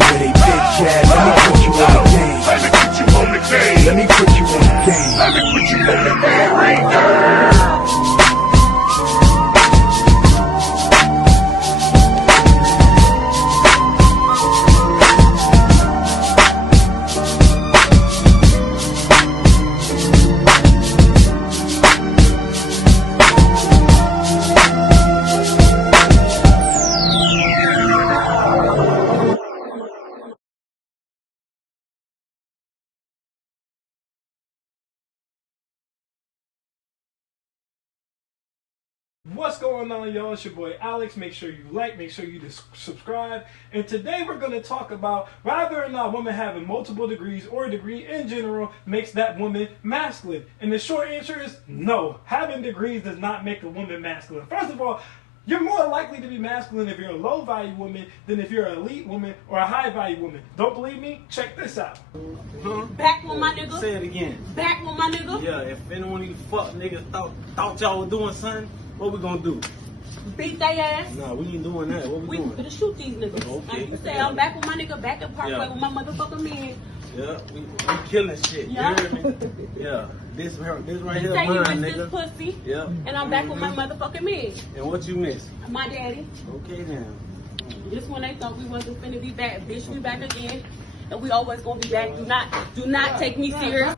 where they bitch at. Let me put you on the game. Let me put you on the game. Let me put you on the game. Let me put you on the game right there. What's going on, y'all? It's your boy Alex. Make sure you like, make sure you subscribe. And today we're going to talk about whether or not women having multiple degrees or a degree in general makes that woman masculine. And the short answer is no. Having degrees does not make a woman masculine. First of all, you're more likely to be masculine if you're a low-value woman than if you're an elite woman or a high-value woman. Don't believe me? Check this out. Back on my nigga. Say it again. Back on my nigga. Yeah, if any one of you fuck niggas thought y'all was doing something, what we gonna do? Beat they ass. Nah, we ain't doing that. What we doing? Finna shoot these niggas. Okay. Like you say, I'm back with my nigga, back in Parkway Yeah. with my motherfucking men. Yeah, we killing shit. Yeah. You hear me? Yeah. This right here Say you mine, miss this nigga. pussy, Yeah. and I'm back with my motherfucking men. And what you miss? My daddy. Okay then. Just when they thought we wasn't finna be back, bitch, we back again. And we always gonna be back. Do not take me serious.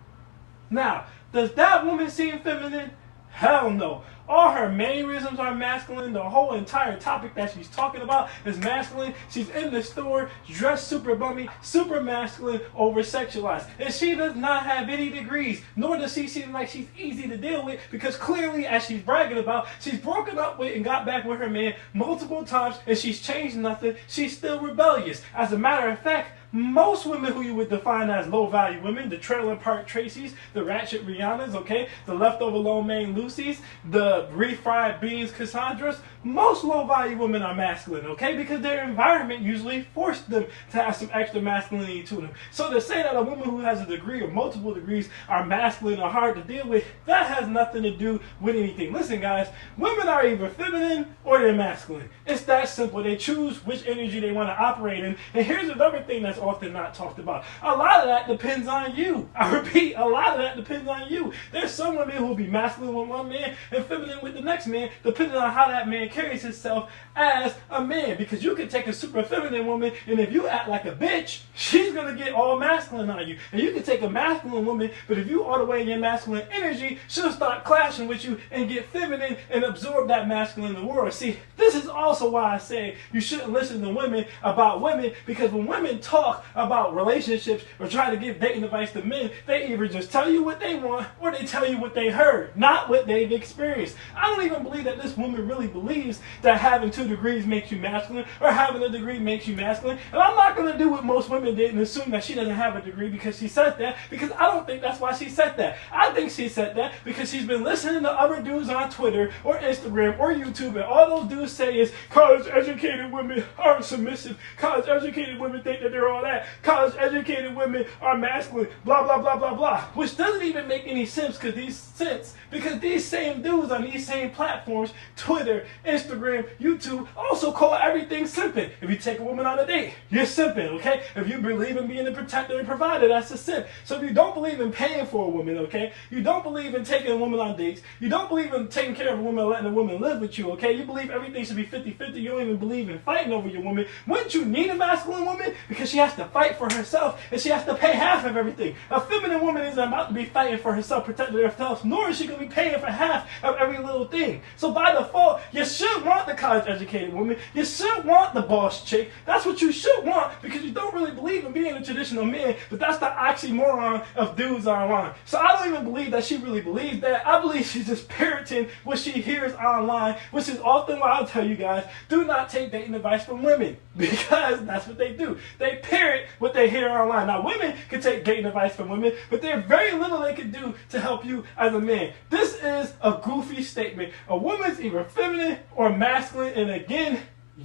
Now, does that woman seem feminine? Hell no. All her mannerisms are masculine. The whole entire topic that she's talking about is masculine. She's in the store, dressed super bummy, super masculine, over sexualized. And she does not have any degrees, nor does she seem like she's easy to deal with, because clearly, as she's bragging about, she's broken up with and got back with her man multiple times, and she's changed nothing. She's still rebellious. As a matter of fact, most women who you would define as low-value women, the trailer park Tracys, the ratchet Rihannas, okay, the leftover lo mein Lucys, the refried beans Cassandras, most low-value women are masculine, okay, because their environment usually forced them to have some extra masculinity to them. So to say that a woman who has a degree or multiple degrees are masculine or hard to deal with, that has nothing to do with anything. Listen, guys, women are either feminine or they're masculine. It's that simple. They choose which energy they want to operate in. And here's another thing that's often not talked about. A lot of that depends on you. I repeat, a lot of that depends on you. There's some women who will be masculine with one man and feminine with the next man, depending on how that man carries himself as a man. Because you can take a super feminine woman, and if you act like a bitch, she's going to get all masculine on you. And you can take a masculine woman, but if you all the way in your masculine energy, she'll start clashing with you and get feminine and absorb that masculine in the world. See, this is also why I say you shouldn't listen to women about women, because when women talk about relationships or try to give dating advice to men, they either just tell you what they want or they tell you what they heard, not what they've experienced. I don't even believe that this woman really believes that having 2 degrees makes you masculine or having a degree makes you masculine. And I'm not going to do what most women did and assume that she doesn't have a degree because she said that, because I don't think that's why she said that. I think she said that because she's been listening to other dudes on Twitter or Instagram or YouTube, and all those dudes say is college-educated women are submissive, college-educated women think that they're all that, college-educated women are masculine, blah, blah, blah, blah, blah, which doesn't even make any sense because these same dudes on these same platforms, Twitter, Instagram, YouTube, also call everything simping. If you take a woman on a date, you're simping, okay? If you believe in being a protector and provider, that's a simp. So if you don't believe in paying for a woman, okay? You don't believe in taking a woman on dates. You don't believe in taking care of a woman, letting a woman live with you, okay? You believe everything should be 50-50. You don't even believe in fighting over your woman. Wouldn't you need a masculine woman? Because she has to fight for herself and she has to pay half of everything. A feminine woman isn't about to be fighting for herself, protecting herself, nor is she going to be paying for half of every little thing. So by default, you should want the college-educated woman. You should want the boss chick. That's what you should want, because you don't really believe in being a traditional man, but that's the oxymoron of dudes online. So I don't even believe that she really believes that. I believe she's just parroting what she hears online, which is often why I'll tell you guys, do not take dating advice from women, because that's what they do. They parrot what they hear online. Now, women can take dating advice from women, but there's very little they can do to help you as a man. This is a goofy statement. A woman's either feminine or masculine, and again,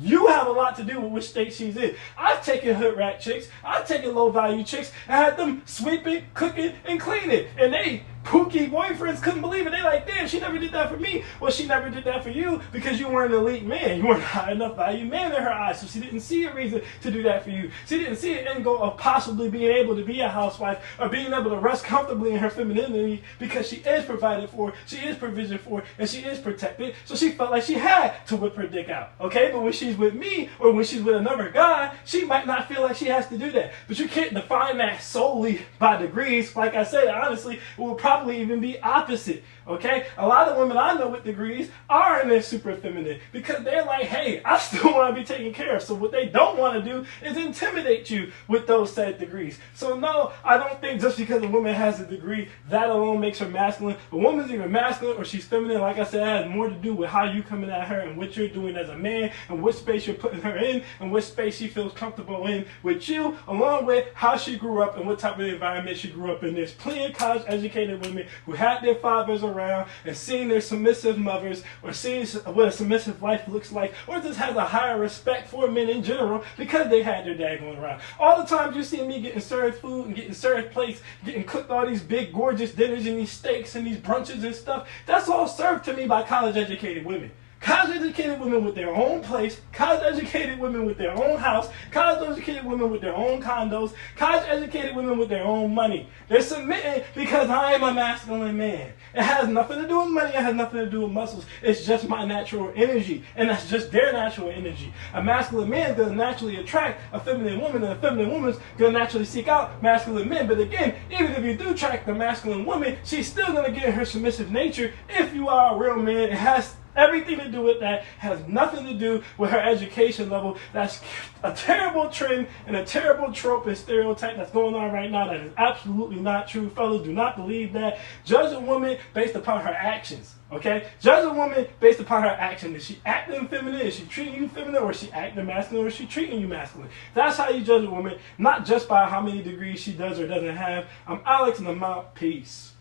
you have a lot to do with which state she's in. I've taken hood rat chicks, I've taken low value chicks, and had them sweeping, cooking, and cleaning, and they Pookie boyfriends couldn't believe it. They like, damn, she never did that for me. Well, she never did that for you because you weren't an elite man. You weren't a high enough value man in her eyes, so she didn't see a reason to do that for you. She didn't see an end goal of possibly being able to be a housewife or being able to rest comfortably in her femininity because she is provided for, she is provisioned for, and she is protected. So she felt like she had to whip her dick out. Okay, but when she's with me or when she's with another guy, she might not feel like she has to do that. But you can't define that solely by degrees. Like I said, honestly, it will probably even be opposite. Okay, a lot of women I know with degrees are in their super feminine because they're like, hey, I still want to be taken care of. So what they don't want to do is intimidate you with those said degrees. So no, I don't think just because a woman has a degree, that alone makes her masculine. A woman's either masculine or she's feminine. Like I said, it has more to do with how you coming at her and what you're doing as a man and what space you're putting her in and what space she feels comfortable in with you, along with how she grew up and what type of environment she grew up in. There's plenty of college educated women who had their fathers around and seeing their submissive mothers or seeing what a submissive life looks like, or just has a higher respect for men in general because they had their dad going around. All the times you see me getting served food and getting served plates, getting cooked all these big gorgeous dinners and these steaks and these brunches and stuff, that's all served to me by college educated women. College-educated women with their own place, college-educated women with their own house, college-educated women with their own condos, college-educated women with their own money. They're submitting because I am a masculine man. It has nothing to do with money, it has nothing to do with muscles. It's just my natural energy, and that's just their natural energy. A masculine man is going to naturally attract a feminine woman, and a feminine woman's going to naturally seek out masculine men. But again, even if you do attract the masculine woman, she's still going to get her submissive nature if you are a real man. It has everything to do with that, has nothing to do with her education level. That's a terrible trend and a terrible trope and stereotype that's going on right now that is absolutely not true. Fellas, do not believe that. Judge a woman based upon her actions. Okay? Judge a woman based upon her action. Is she acting feminine? Is she treating you feminine? Or is she acting masculine? Or is she treating you masculine? That's how you judge a woman, not just by how many degrees she does or doesn't have. I'm Alex and I'm out. Peace.